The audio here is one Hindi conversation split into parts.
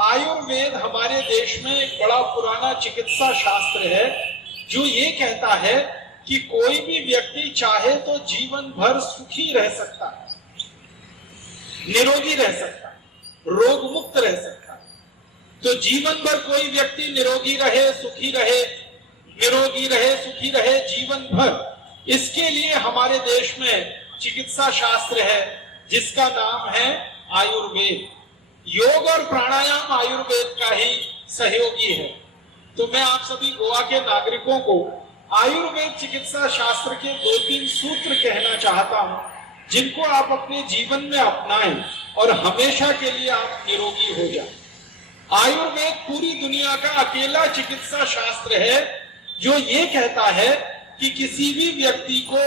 आयुर्वेद हमारे देश में एक बड़ा पुराना चिकित्सा शास्त्र है जो ये कहता है कि कोई भी व्यक्ति चाहे तो जीवन भर सुखी रह सकता है, निरोगी रह सकता है, रोग मुक्त रह सकता है। तो जीवन भर कोई व्यक्ति निरोगी रहे, सुखी रहे, निरोगी रहे, सुखी रहे जीवन भर, इसके लिए हमारे देश में चिकित्सा शास्त्र है जिसका नाम है आयुर्वेद। योग और प्राणायाम आयुर्वेद का ही सहयोगी है। तो मैं आप सभी गोवा के नागरिकों को आयुर्वेद चिकित्सा शास्त्र के 2-3 सूत्र कहना चाहता हूं जिनको आप अपने जीवन में अपनाएं और हमेशा के लिए आप निरोगी हो जाएं। आयुर्वेद पूरी दुनिया का अकेला चिकित्सा शास्त्र है जो ये कहता है कि किसी भी व्यक्ति को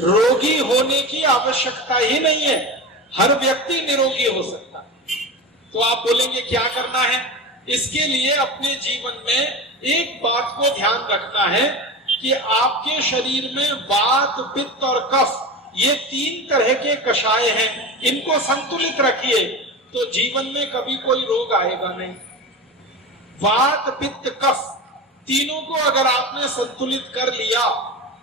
रोगी होने की आवश्यकता ही नहीं है, हर व्यक्ति निरोगी हो सकता है। तो आप बोलेंगे क्या करना है? इसके लिए अपने जीवन में एक बात को ध्यान रखना है कि आपके शरीर में वात, पित्त और कफ ये 3 तरह के कषाय हैं, इनको संतुलित रखिए तो जीवन में कभी कोई रोग आएगा नहीं। वात, पित्त, कफ तीनों को अगर आपने संतुलित कर लिया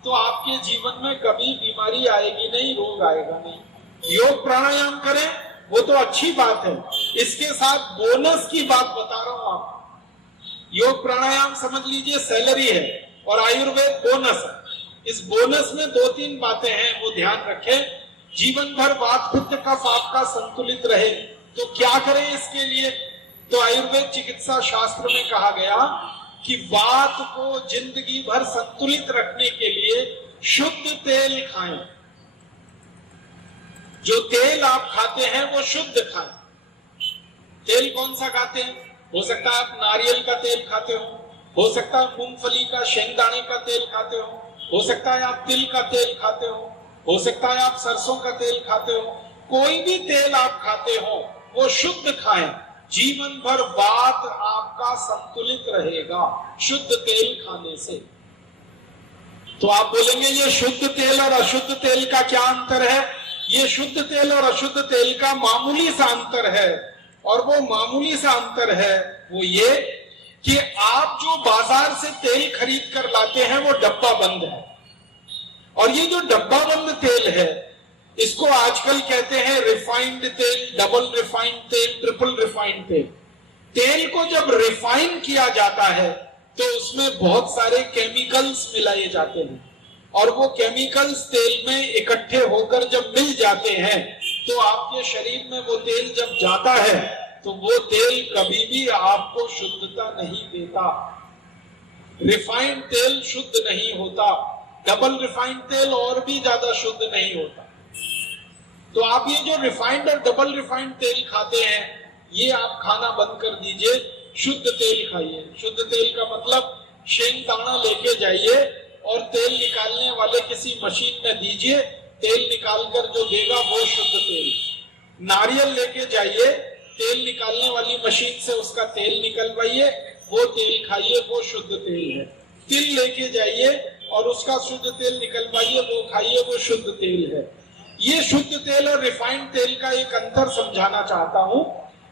तो आपके जीवन में कभी बीमारी आएगी नहीं, रोग आएगा नहीं। योग प्राणायाम करें वो तो अच्छी बात है, इसके साथ बोनस की बात बता रहा हूं आपको। योग प्राणायाम समझ लीजिए सैलरी है और आयुर्वेद बोनस है। इस बोनस में 2-3 बातें हैं, वो ध्यान रखें। जीवन भर वात, पित्त, कफ आपका संतुलित रहे तो क्या करें इसके लिए? तो आयुर्वेद चिकित्सा शास्त्र में कहा गया कि वात को जिंदगी भर संतुलित रखने के लिए शुद्ध तेल खाएं। जो तेल आप खाते हैं वो शुद्ध खाएं। तेल कौन सा खाते हैं? हो सकता है आप नारियल का तेल खाते हो सकता है मूंगफली का, शेंगदाने का तेल खाते हो सकता है आप तिल का तेल खाते हो सकता है आप सरसों का तेल खाते हो। कोई भी तेल आप खाते हो वो शुद्ध खाएं। जीवन भर वात आपका संतुलित रहेगा शुद्ध तेल खाने से। तो आप बोलेंगे ये शुद्ध तेल और अशुद्ध तेल का क्या अंतर है? ये शुद्ध तेल और अशुद्ध तेल का मामूली सा अंतर है, और वो मामूली सा अंतर है वो ये कि आप जो बाजार से तेल खरीद कर लाते हैं वो डब्बा बंद है, और ये जो डब्बा बंद तेल है इसको आजकल कहते हैं रिफाइंड तेल, डबल रिफाइंड तेल, ट्रिपल रिफाइंड तेल। तेल को जब रिफाइन किया जाता है तो उसमें बहुत सारे केमिकल्स मिलाए जाते हैं, और वो केमिकल्स तेल में इकट्ठे होकर जब मिल जाते हैं तो आपके शरीर में वो तेल जब जाता है तो वो तेल कभी भी आपको शुद्धता नहीं देता। रिफाइंड तेल शुद्ध नहीं होता, डबल रिफाइंड तेल और भी ज्यादा शुद्ध नहीं होता। तो आप ये जो रिफाइंड और डबल रिफाइंड तेल खाते हैं ये आप खाना बंद कर दीजिए, शुद्ध तेल खाइए। शुद्ध तेल का मतलब शेंगदाना लेके जाइए और तेल निकालने वाले किसी मशीन में दीजिए, तेल निकालकर जो देगा वो शुद्ध तेल। नारियल लेके जाइए, तेल निकालने वाली मशीन से उसका तेल निकलवाइए, वो तेल खाइए, वो शुद्ध तेल है। तिल लेके जाइए और उसका शुद्ध तेल निकलवाइए, वो खाइए, वो शुद्ध तेल है। ये शुद्ध तेल और रिफाइंड तेल का एक अंतर समझाना चाहता हूं।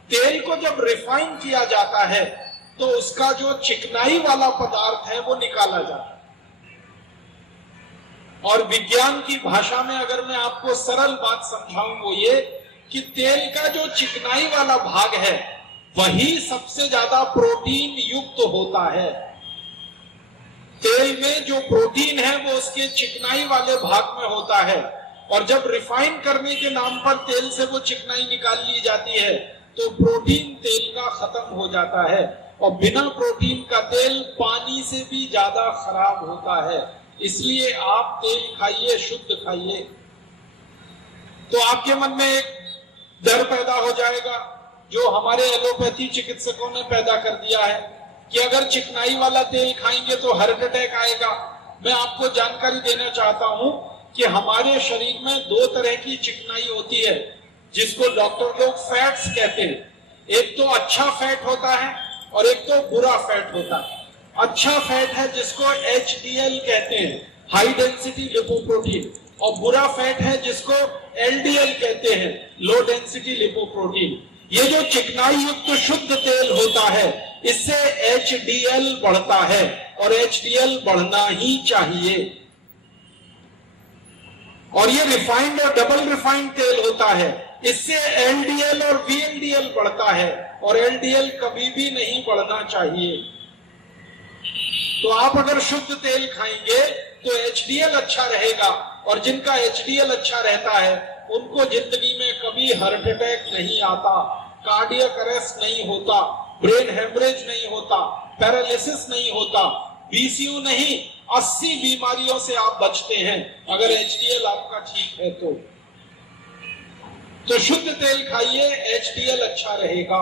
तेल को जब रिफाइन किया जाता है तो उसका जो चिकनाई वाला पदार्थ है वो निकाला जाता है, और विज्ञान की भाषा में अगर मैं आपको सरल बात समझाऊं वो ये कि तेल का जो चिकनाई वाला भाग है वही सबसे ज्यादा प्रोटीन युक्त होता है। तेल में जो प्रोटीन है वो उसके चिकनाई वाले भाग में होता है, और जब रिफाइन करने के नाम पर तेल से वो चिकनाई निकाल ली जाती है तो प्रोटीन तेल का खत्म हो जाता है, और बिना प्रोटीन का तेल पानी से भी ज्यादा खराब होता है। इसलिए आप तेल खाइए, शुद्ध खाइए। तो आपके मन में एक डर पैदा हो जाएगा जो हमारे एलोपैथी चिकित्सकों ने पैदा कर दिया है कि अगर चिकनाई वाला तेल खाएंगे तो हार्ट अटैक आएगा। मैं आपको जानकारी देना चाहता हूं कि हमारे शरीर में 2 तरह की चिकनाई होती है जिसको डॉक्टर लोग फैट्स कहते हैं। एक तो अच्छा फैट होता है और एक तो बुरा फैट होता है। अच्छा फैट है जिसको HDL कहते हैं, हाई डेंसिटी लिपोप्रोटीन, और बुरा फैट है जिसको LDL कहते हैं, लो डेंसिटी लिपोप्रोटीन। ये जो चिकनाई युक्त शुद्ध तेल होता है, इससे HDL बढ़ता है और HDL बढ़ना ही चाहिए। और ये रिफाइंड और डबल रिफाइंड तेल होता है, इससे LDL और VLDL बढ़ता है और LDL कभी भी नहीं बढ़ना चाहिए। तो आप अगर शुद्ध तेल खाएंगे तो HDL अच्छा रहेगा, और जिनका HDL अच्छा रहता है उनको जिंदगी में कभी हार्ट अटैक नहीं आता, कार्डियक अरेस्ट नहीं होता, ब्रेन हेमरेज नहीं होता, पैरालिसिस नहीं होता, BCU नहीं, 80 बीमारियों से आप बचते हैं अगर HDL आपका ठीक है तो शुद्ध तेल खाइए, HDL अच्छा रहेगा।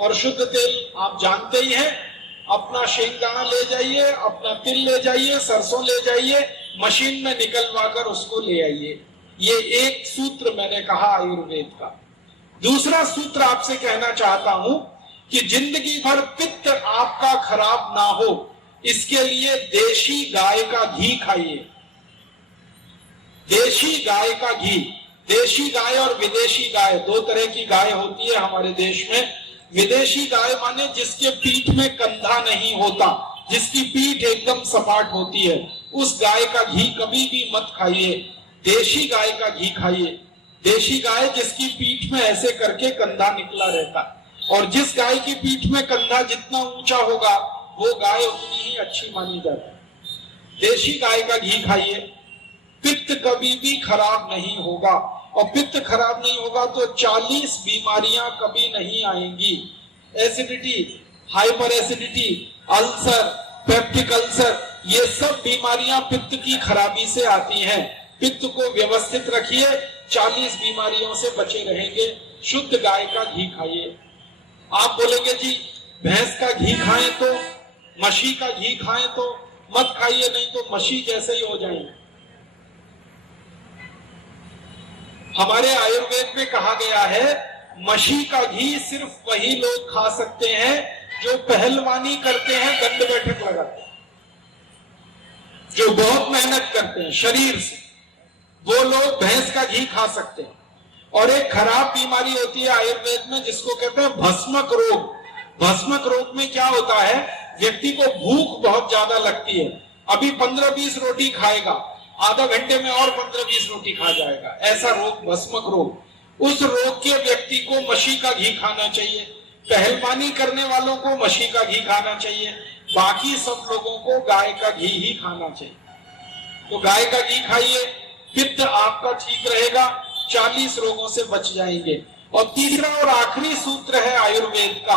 और शुद्ध तेल आप जानते ही हैं, अपना शेंगदाना ले जाइए, अपना तिल ले जाइए, सरसों ले जाइए, मशीन में निकलवा कर उसको ले आइए। ये एक सूत्र मैंने कहा आयुर्वेद का। दूसरा सूत्र आपसे कहना चाहता हूं कि जिंदगी भर पित्त आपका खराब ना हो, इसके लिए देशी गाय का घी खाइए। देशी गाय का घी, देशी गाय और विदेशी गाय, दो तरह की गाय होती है हमारे देश में। विदेशी गाय माने जिसके पीठ में कंधा नहीं होता, जिसकी पीठ एकदम सपाट होती है, उस गाय का घी कभी भी मत खाइए। देशी गाय का घी खाइए। देशी गाय जिसकी पीठ में ऐसे करके कंधा निकला रहता, और जिस गाय की पीठ में कंधा जितना ऊंचा होगा वो गाय उतनी ही अच्छी मानी जाती है। देशी गाय का घी खाइए, पित्त कभी भी खराब नहीं होगा, और पित्त खराब नहीं होगा तो 40 बीमारियां कभी नहीं आएंगी। Acidity, hyper acidity, ulcer, peptic ulcer, ये सब बीमारियां पित्त की खराबी से आती हैं। पित्त को व्यवस्थित रखिए, 40 बीमारियों से बचे रहेंगे। शुद्ध गाय का घी खाइए। आप बोलेंगे जी भैंस का घी खाएं तो, मशी का घी खाएं तो, मत खाइए, नहीं तो मशी जैसे ही हो जाएंगे। हमारे आयुर्वेद में कहा गया है मशी का घी सिर्फ वही लोग खा सकते हैं जो पहलवानी करते हैं, दंड बैठक लगाते हैं, जो बहुत मेहनत करते हैं शरीर से, वो लोग भैंस का घी खा सकते हैं। और एक खराब बीमारी होती है आयुर्वेद में जिसको कहते हैं भस्मक रोग। भस्मक रोग में क्या होता है, व्यक्ति को भूख बहुत ज्यादा लगती है, अभी 15-20 रोटी खाएगा, आधा घंटे में और 15-20 रोटी खा जाएगा, ऐसा रोग भस्मक रोग। उस रोग के व्यक्ति को मशी का घी खाना चाहिए। पहलवानी करने वालों को मशी का घी खाना चाहिए, बाकी सब लोगों को गाय का घी ही खाना चाहिए। तो गाय का घी खाइए, पित्त आपका ठीक रहेगा, 40 रोगों से बच जाएंगे। और तीसरा और आखिरी सूत्र है आयुर्वेद का,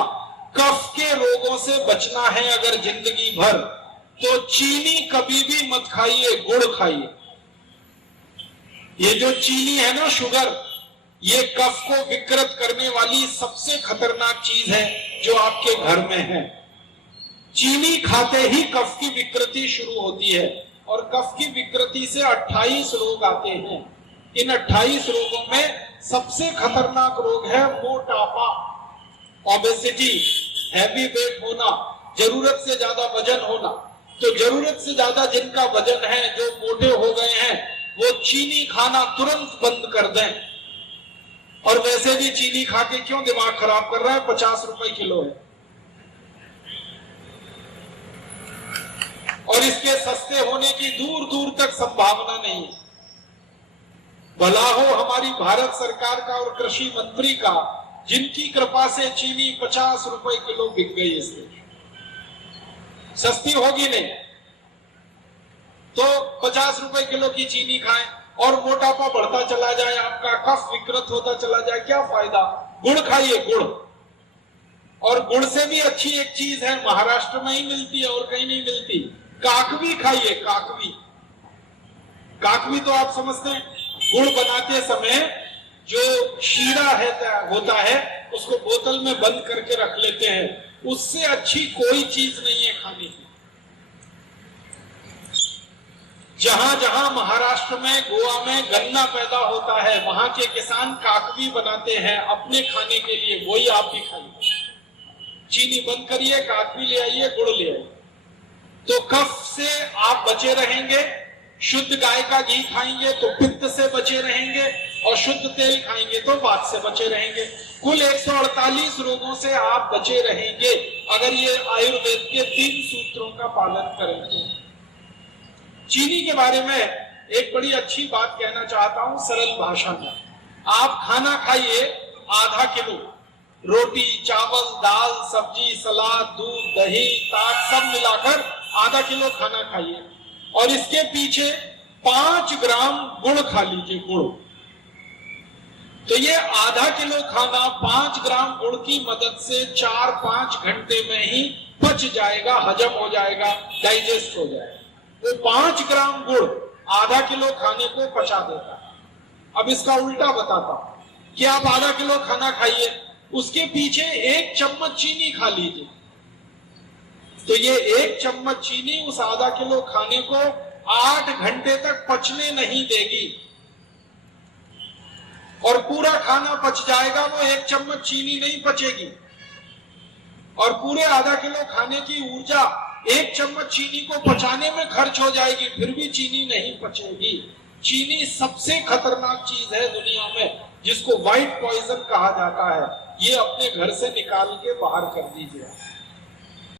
कफ के रोगों से बचना है अगर जिंदगी भर, तो चीनी कभी भी मत खाइए, गुड़ खाइए। ये जो चीनी है ना, शुगर, ये कफ को विकृत करने वाली सबसे खतरनाक चीज है जो आपके घर में है। चीनी खाते ही कफ की विकृति शुरू होती है, और कफ की विकृति से 28 रोग आते हैं। इन 28 रोगों में सबसे खतरनाक रोग है मोटापा, ओबेसिटी, हैवी वेट होना, जरूरत से ज्यादा वजन होना। तो जरूरत से ज्यादा जिनका वजन है, जो मोटे हो गए हैं, वो चीनी खाना तुरंत बंद कर दें। और वैसे भी चीनी खा के क्यों दिमाग खराब कर रहा है, 50 रुपए किलो है, और इसके सस्ते होने की दूर दूर तक संभावना नहीं है। भला हो हमारी भारत सरकार का और कृषि मंत्री का, जिनकी कृपा से चीनी 50 रुपए किलो बिक गई। इसलिए सस्ती होगी नहीं तो 50 रुपए किलो की चीनी खाएं, और मोटापा बढ़ता चला जाए, आपका कफ विकृत होता चला जाए, क्या फायदा। गुड़ खाइए, गुड़। और गुड़ से भी अच्छी एक चीज है, महाराष्ट्र में ही मिलती है और कहीं नहीं मिलती, काकवी खाइए। काकवी, काकवी तो आप समझते हैं, गुड़ बनाते समय जो शीरा होता है उसको बोतल में बंद करके रख लेते हैं, उससे अच्छी कोई चीज नहीं है खाने की। जहां जहां महाराष्ट्र में, गोवा में गन्ना पैदा होता है, वहां के किसान काकवी बनाते हैं अपने खाने के लिए, वही आप भी खाइए। चीनी बंद करिए, काकवी ले आइए, गुड़ ले आइए, तो कफ से आप बचे रहेंगे। शुद्ध गाय का घी खाएंगे तो पित्त से बचे रहेंगे, और शुद्ध तेल खाएंगे तो बात से बचे रहेंगे। कुल 148 रोगों से आप बचे रहेंगे अगर ये आयुर्वेद के 3 सूत्रों का पालन करेंगे। चीनी के बारे में एक बड़ी अच्छी बात कहना चाहता हूं सरल भाषा में। आप खाना खाइए आधा किलो, रोटी, चावल, दाल, सब्जी, सलाद, दूध, दही, ताक सब मिलाकर आधा किलो खाना खाइए और इसके पीछे 5 ग्राम गुड़ खा लीजिए, गुड़। तो ये आधा किलो खाना 5 ग्राम गुड़ की मदद से 4-5 घंटे में ही पच जाएगा, हजम हो जाएगा, डाइजेस्ट हो जाएगा। वो 5 ग्राम गुड़ आधा किलो खाने को पचा देता है। अब इसका उल्टा बताता हूं कि आप आधा किलो खाना खाइए, उसके पीछे 1 चम्मच चीनी खा लीजिए, तो ये 1 चम्मच चीनी उस आधा किलो खाने को 8 घंटे तक पचने नहीं देगी और पूरा खाना पच जाएगा। वो 1 चम्मच चीनी नहीं पचेगी और पूरे आधा किलो खाने की ऊर्जा 1 चम्मच चीनी को पचाने में खर्च हो जाएगी, फिर भी चीनी नहीं पचेगी। चीनी सबसे खतरनाक चीज है दुनिया में, जिसको व्हाइट पॉइजन कहा जाता है। ये अपने घर से निकाल के बाहर कर दीजिए।